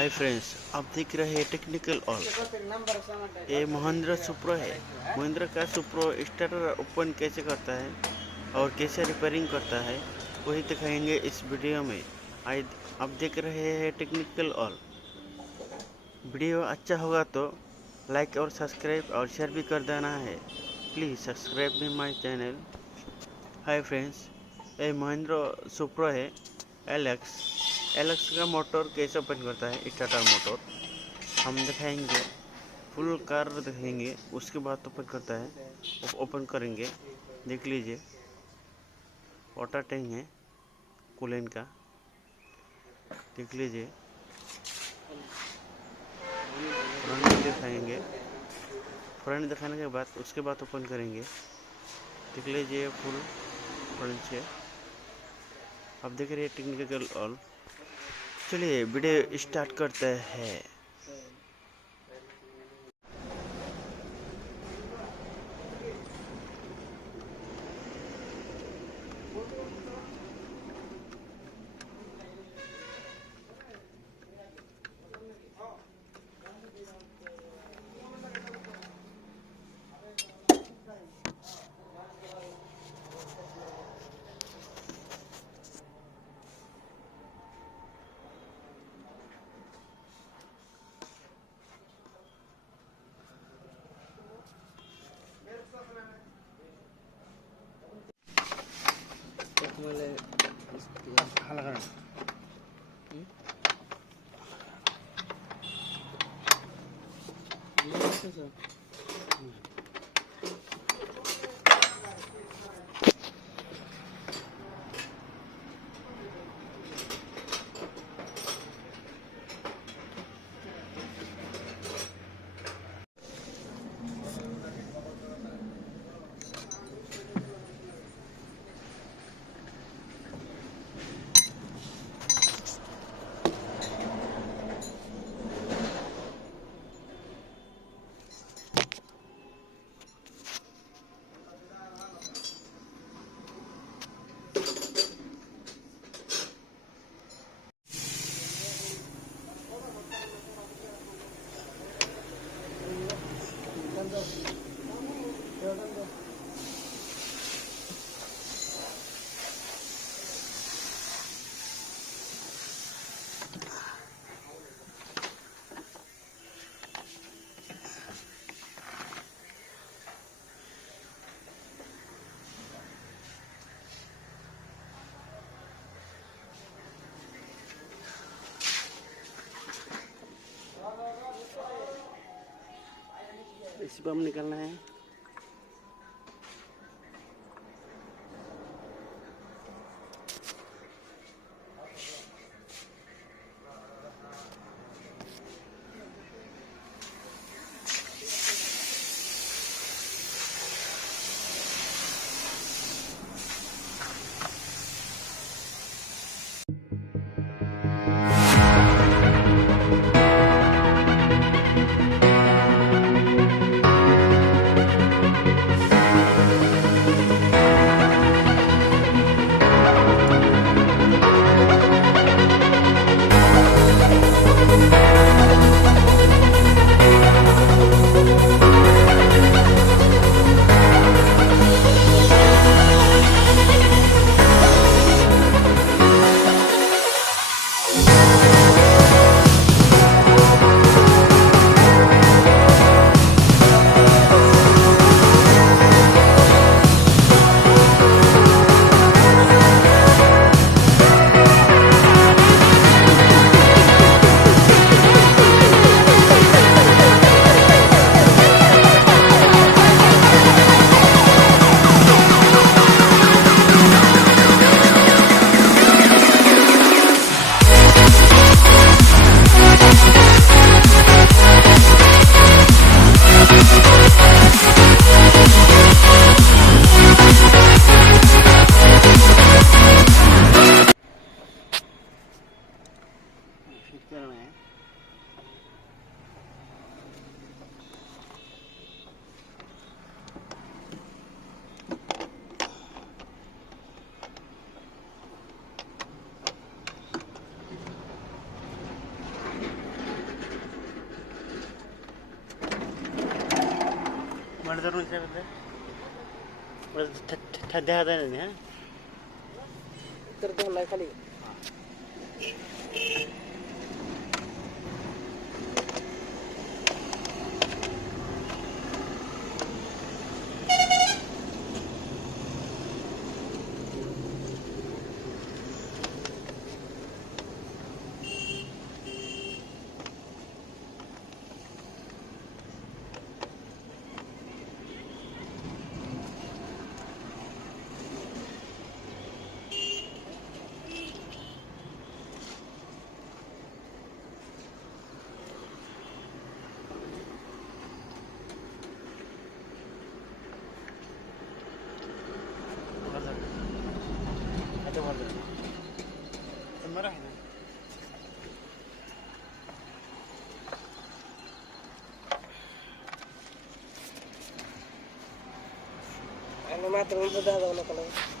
Hi friends, आप देख रहे हैं टेक्निकल ऑल। ये महिंद्रा सुप्रो है। महिंद्रा का सुप्रो स्टार्टर ओपन कैसे करता है और कैसे रिपेयरिंग करता है वही दिखाएंगे इस वीडियो में। आज आप देख रहे हैं टेक्निकल ऑल। वीडियो अच्छा होगा तो लाइक और सब्सक्राइब और शेयर भी कर देना है। Please subscribe me my channel. Hi friends, ये महिंद्रा सुप्रो है एलेक्स। एलेक्स का मोटर कैसे ओपन करता है, स्टार्टर मोटर हम दिखाएंगे। फुल कार दिखाएंगे, उसके बाद ओपन करता है। ओपन करेंगे, देख लीजिए। वाटर टैंक है कूलेंट का, देख लीजिए। फ्रंट दिखाएंगे, फ्रंट दिखाने के बाद उसके बाद ओपन करेंगे, देख लीजिए। फुल फ्रंट से आप देख रहे हैं टेक्निकल ऑल। चलिए वीडियो स्टार्ट करते हैं। इसी पर हम निकलना है। करना है। धरून सध्या हात आहे ना तर धरलाय खाली मात्र दादा नका